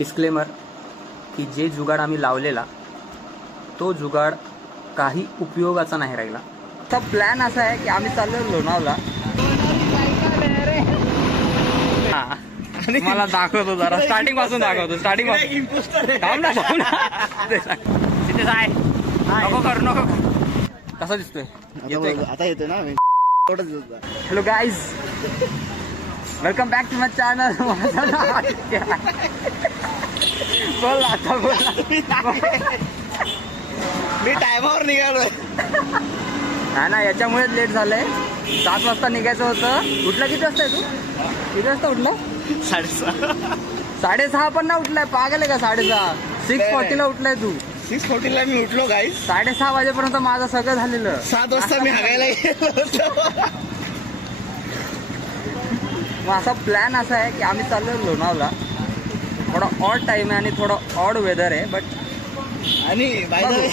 Disclaimer की जे जुगाड आम्ही लावलेला तो जुगाड काही उपयोगाचा नाही राहिला. तर प्लॅन असा आहे की आम्ही चाललो लोणावळा. मला दाखवतो जरा स्टार्टिंग पासून दाखवतो. स्टार्टिंग पासून तिथे आहे नको करू नको. कसा दिसतोय आता येतोय ना. Hello guys, welcome back to my channel. बोल आता बोल. मी टायमावर निघालोय. ना याच्यामुळेच लेट झालंय. 7 वाजता निघायचं होतं. उठला किती वाजता आहे तू? किती वाजता उठला? 6:30 पण ना उठलाय. पागल आहे का? 6:30 6:40 उठलाय तू. 6:40 मी उठलो गाईस. 6:30 वाजेपर्यंत माझं सगळं झालेलं. 7 वाजता मी हागायला गेलो होतो. मग असा प्लॅन असा आहे की आम्ही चाललो लोणावळा. थोडा ऑड टाइम आहे आणि थोडा ऑड वेदर आहे. बट आणि बाय द वे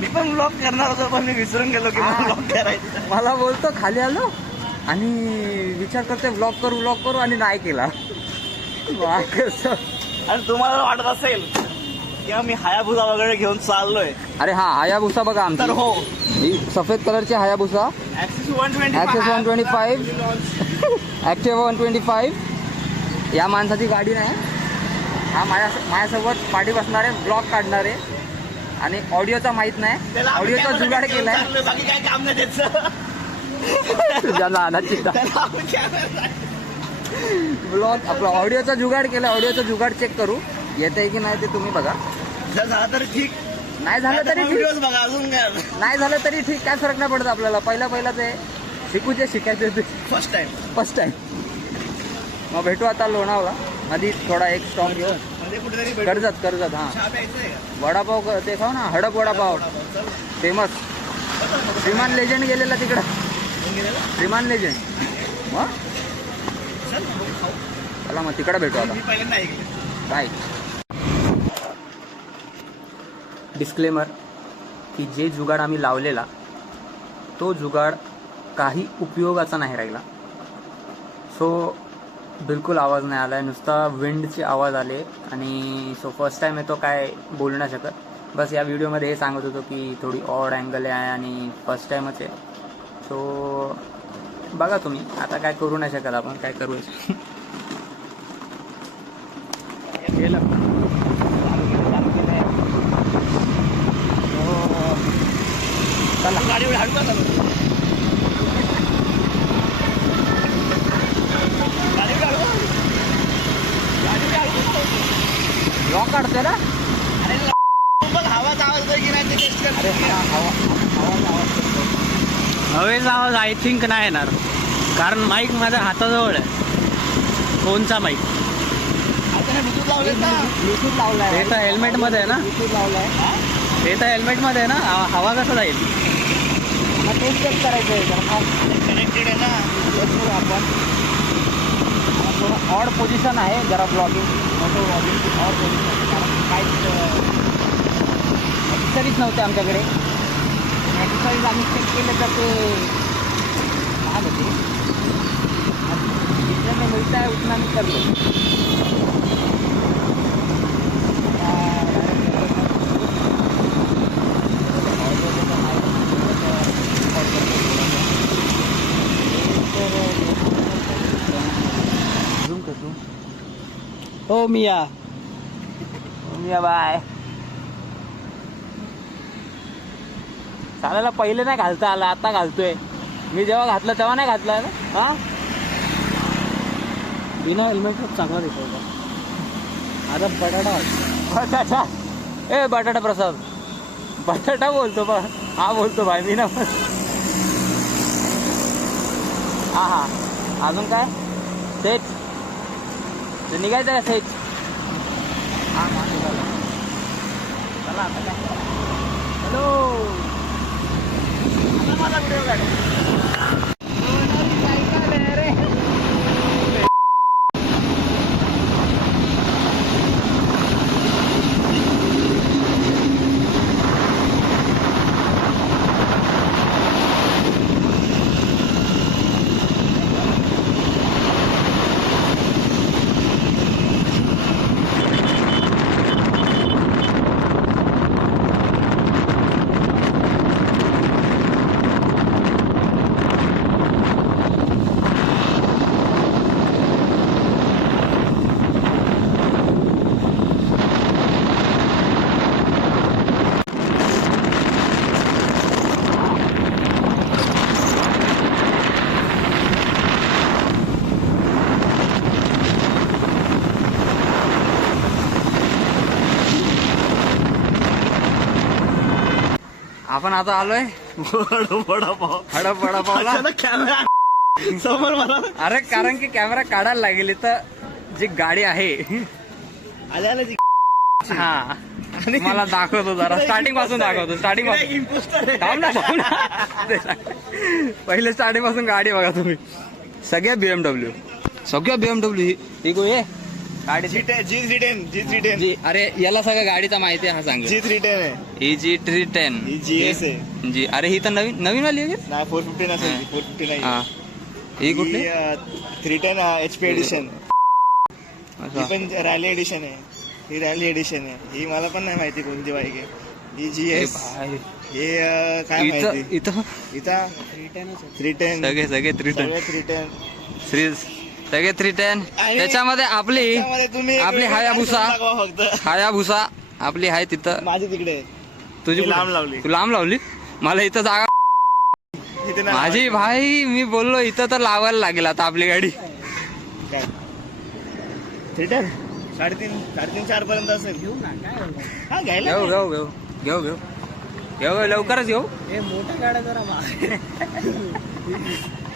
मी पण ब्लॉग करणार होतो पण मी विसरून गेलो की मला ब्लॉग करायचं. मला बोलतो खाली आलो आणि विचार करते व्लॉग करू आणि नाही केला. आणि तुम्हाला वाटत असेल की मी हायाबुसा वगैरे घेऊन चाललोय. अरे हा हायाबुसा बघा आमचा. तर हो, ही सफेद कलरची हायाबुसा ऍक्सेस 125 ॲक्टिव्हा 125. या माणसाची गाडी नाही. हा माझ्यासोबत पाठी बसणार आहे, ब्लॉग काढणार आहे आणि ऑडिओचा माहित नाही. ऑडिओचा जुगाड केलाय. बाकी काय काम नाही त्याचं. तुझ्या नानाची ब्लॉग आपला ऑडिओचा जुगाड केला. ऑडिओचा जुगाड चेक करू येते की नाही ते तुम्ही बघा. जर झालं तर ठीक, नाही झालं तरी ठीक. व्हिडिओज बघा अजून काय. नाही झालं तरी ठीक, काय फरक नाही पडत आपल्याला. पहिला ते शिकू जे शिकायचे ते फर्स्ट टाइम. मग भेटू आता लोणावळा. आधी थोडा एक स्टॉप घेऊन म्हणजे कुठेतरी कर्जत हा चहा प्यायचं आहे का? वडापाव ते खाऊ ना. हडप वडापाव फेमस. श्रीमान लेजंड गेलेला तिकडं. श्रीमान लेजंड. मग चला मग तिकडं भेटू आता. मी पहिल्यांदा ऐकलं. काय डिस्क्लेमर की जे जुगाड आम्ही लावलेला तो जुगाड काही उपयोगाचा नाही राहिला. सो बिलकुल आवाज नाही आला आहे. नुसता विंडचे आवाज आले. आणि सो फर्स्ट टाईम आहे तो काय बोलू नाही शकत. बस या व्हिडिओमध्ये हे सांगत होतो की थोडी ऑड अँगल आहे आणि फर्स्ट टाईमच आहे. सो बघा तुम्ही. आता काय करू नाही शकत आपण. काय करू गेलं चला गाडीवर हाडू का चालू? ब्लॉक काढतोय ना. अरे हवाच आवाज की नाही ते टेस्ट कर. हवेचा आवाज आय थिंक नाही येणार, कारण माईक माझ्या हाताजवळ आहे. फोनचा माईक. ब्लूटूथ लावले ना. ब्लूटूथ लावलाय. हे तर हेल्मेटमध्ये आहे ना. ब्लूटूथ लावलाय. हे तर हेल्मेटमध्ये आहे ना. हवा कसं जाईल? मग तेच चेक करायचं आहे. कनेक्टेड आहे ना. आपण थोडं ऑड पोझिशन आहे जरा. ब्लॉगिंग मोठं ब्लॉगिंग ऑड पोझिशन. कारण काहीच ॲक्सेसरीज नव्हते आमच्याकडे. ॲक्सेसरीज आम्ही चेक केले तर ते काय होते जितने में मिळता है उतना मी करतो. हो मिया बाय. चालायला पहिले नाही घालता आला, आता घालतोय. मी जेव्हा घातलं तेव्हा नाही घातला ना. हा बिना हेल्मेटच चांगला दिसतो. आता बटाटा. ए बटाटा प्रसाद. बटाटा बोलतो बा. हा बोलतो भाई. मी ना हा अजून काय सेट ते निघायचं का सेट. हा चला आता काय. हॅलो माझा व्हिडिओ काढ. आपण आता आलोय वडापाव हडप वडापावला. कॅमेरा समोर मला अरे कारण की कॅमेरा काढायला लागेल तर जी गाडी आहे आल्या हा मला दाखवतो जरा स्टार्टिंग पासून दाखवतो स्टार्टिंग पासून इम्पोस्टर थांब ना. पहिले स्टार्टिंग पासून गाडी बघा तुम्ही. सगळ्या BMW ही गोय गाडीची G310 जी. अरे याला सगळं गाडीचा माहिती आहे हा सांग. G310 आहे ही G310 ही GS आहे जी. अरे ही तर नवीन वाली आहे नाही 450 नसेल 450 नाही हा. ही कुठली 310 HP एडिशन अच्छा. ही पण रॅली एडिशन आहे. ही रॅली एडिशन आहे. ही मला पण नाही माहिती कोणती बाईक आहे. ही GS भाई. हे काय इथं माहिती इथं इथं 310 सगळे 310 310 सगळे 310 आणि त्याच्यामध्ये आपली त्यामध्ये तुम्ही आपली हायाबुसा दाखवा फक्त हायाबुसा आपली आहे तिथं. माझी तिकडे आहे. तुझी मी कुठे? लांब लावली. तू लांब लावली. मला इथं जागा इथे नाही माझी भाई मी बोललो इथं तर लावायला लागेल आता आपली गाडी. काय 310 साडेतीन 4 पर्यंत असेल घेऊ ना काय हा घ्यायला घेऊ लवकरच घेऊ. हे मोठ्या गाड्या जरा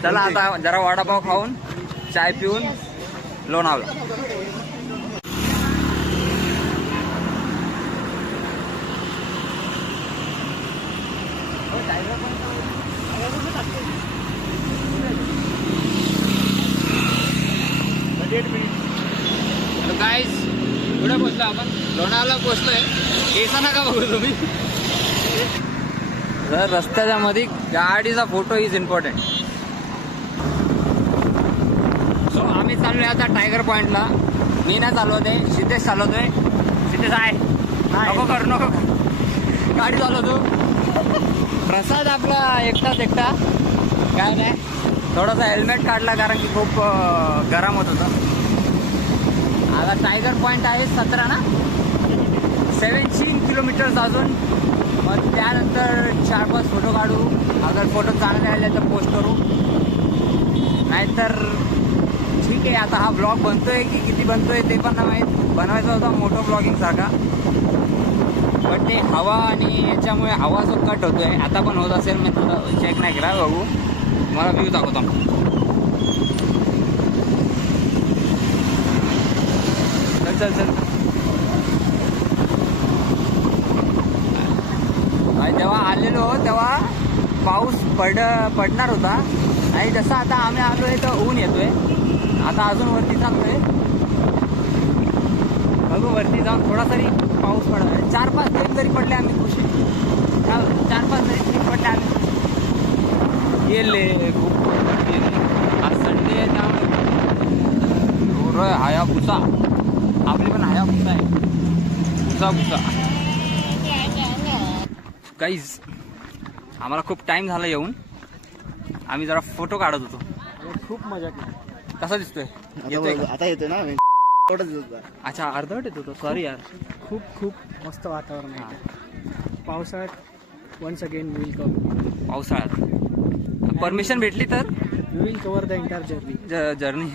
चला आता जरा वडापाव खाऊन चाय पिऊन लोणावला. गाईज कुठे पोचलो आपण लोणावळा पोचलोय. केसा नका बघू तुम्ही. जर रस्त्याच्या मध्ये गाडीचा फोटो इज इम्पॉर्टंट. सो आम्ही चाललोय आता टायगर पॉइंटला. मी नाही चालवते सिद्धेश चालवतोय. सिद्धेश आहे नको करू नको गाडी चालवतो. प्रसाद आपला एकटा काय नाही थोडासा हेल्मेट काढला कारण की खूप गरम होत होतं. आता टायगर पॉइंट आहे 17 ना 17 किलोमीटर्स अजून. मग त्यानंतर 4-5 फोटो काढू. अगर फोटो चांगले आले तर पोस्ट करू नाहीतर ठीक आहे. आता हा ब्लॉग बनतोय की किती बनतोय ते पण नाही माहीत. बनवायचा होता मोठं ब्लॉगिंग सारखा पण ते हवा आणि याच्यामुळे हवा जो कट होतोय आता पण होत असेल. मी थोडं चेक नाही केला बघू. मला व्ह्यू दाखवतो. चल जेव्हा आलेलो तेव्हा पाऊस पडणार होता आणि जसं आता आम्ही आलोय तर ऊन येतोय. आता अजून वरती चालतोय बघू. वरती जाऊन थोडा तरी पाऊस पडला. 4-5 थेंब जरी पडले आम्ही खुशी. 4-5 जरी थेंब पडले आम्ही खुशी. गेले खूप आज संडे आहे त्यामुळे हायाबुसा आपली पण हायाबुसा आहे. भुसा काहीच आम्हाला खूप टाइम झाला येऊन. आम्ही जरा फोटो काढत होतो. खूप मजा केली. कसा दिसतोय येतोय का? आता येतोय ना अच्छा अर्धवट येतो तो. सॉरी यार. खूप मस्त वातावरण आहे. पावसाळ्यात वन्स अगेन विल कम. पावसाळ्यात परमिशन भेटली तर we will cover the entire journey. Journey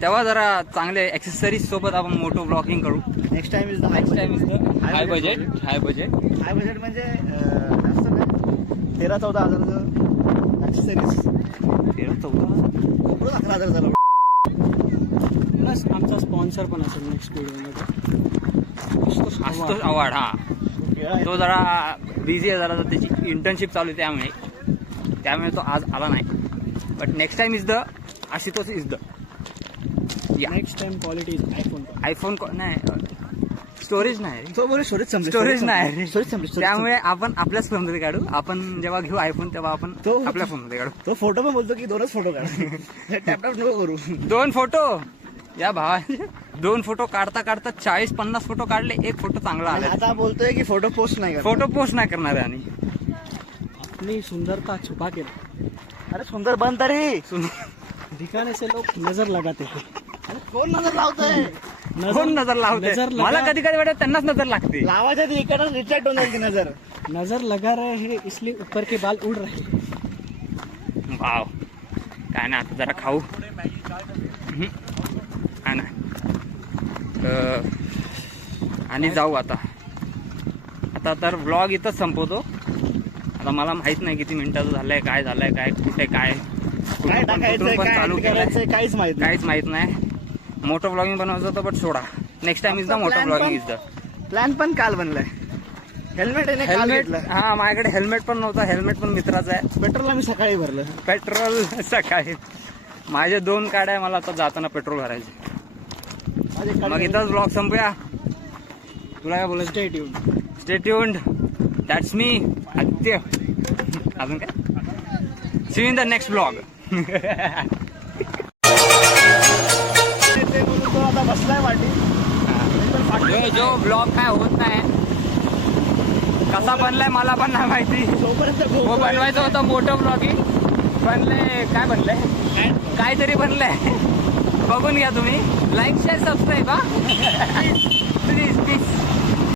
तेव्हा जरा चांगले ॲक्सेसरीज सोबत आपण मोठं ब्लॉगिंग करू. Next time is the next time is the high budget. High budget म्हणजे जास्त नाही 13-14 हजाराचं ॲक्सेसरीज. 13-14 11,000 झालं. प्लस आमचा स्पॉन्सर पण असेल नेक्स्ट व्हिडिओमध्ये. असतोच अवॉर्ड. हा तो जरा बिझी आहे जरा. त्याची इंटर्नशिप चालू आहे त्यामुळे तो आज आला नाही. But next time is the Ashutosh is the next time quality is iPhone नाही स्टोरेज नाही. तो बोले स्टोरेज नाही स्टोरेज त्यामुळे आपण आपल्याच फोन मध्ये काढू. आपण जेव्हा घेऊ आयफोन तेव्हा आपण तो- आपल्या फोन मध्ये काढू. तो फोटो पण बोलतो की 2च फोटो काढ. टॅप नको करू. 2 फोटो या भावाचे 2 फोटो काढता 40-50 फोटो काढले. 1 फोटो चांगला आणि आला. आता बोलतोय की फोटो पोस्ट नाही करणार. फोटो पोस्ट नाही करणार आहे. आणि अपनी सुंदरता छुपा के अरे सुंदर बन तरी. दिखाने से लोग नजर लगाते हैं. अरे कोण नजर लावतोय. कोण नजर लावते. नजर लगा- मला कधी वाटत त्यांनाच नजर लागते. लावायच्या इकडं रिचार्ज होऊन जाईल ती नजर. नजर लगा रहे हैं इसलिए ऊपर के बाल उड़ रहे हैं. वाव काय ना आता जरा खाऊ. हा ना आणि जाऊ आता तर व्लॉग इथंच संपवतो. आता मला माहित नाही किती मिनिटाचं झालंय, काय झालंय, काय कुठे काय काय टाकायचं पण काय चालू edit केलंय करायचंय काहीच माहित नाही. काहीच माहित नाही. मोठं ब्लॉगिंग बनवायचं होतं but soda, next time is the मोठं Plan ब्लॉगिंग पण- इज द प्लॅन पण काल बनलाय. हेल्मेट आहे काल हेल्मेट. घेतलं. हा माझ्याकडे हेल्मेट पण नव्हतं, हेल्मेट पण मित्राचं आहे. पेट्रोल आम्ही सकाळी भरलं. पेट्रोल सकाळी माझे 2 गाड्या आहे, मला आता जाताना पेट्रोल भरायचे. मग इथंच ब्लॉग संपूया. तुला काय बोलायचं? Stay tune. Stay tuned. That's me Aditya. अजून काय? See in the next blog. ते बोलून तो आता बसलाय वाटी. जो ब्लॉग काय होत नाही, कसा बनलाय मला पण नाही माहिती. तोपर्यंत हो बनवायचं होतं मोठं ब्लॉगिंग, बनलंय काय बनलंय, काहीतरी बनलंय. बघून घ्या तुम्ही. Like share subscribe. हा प्लीज प्लीज.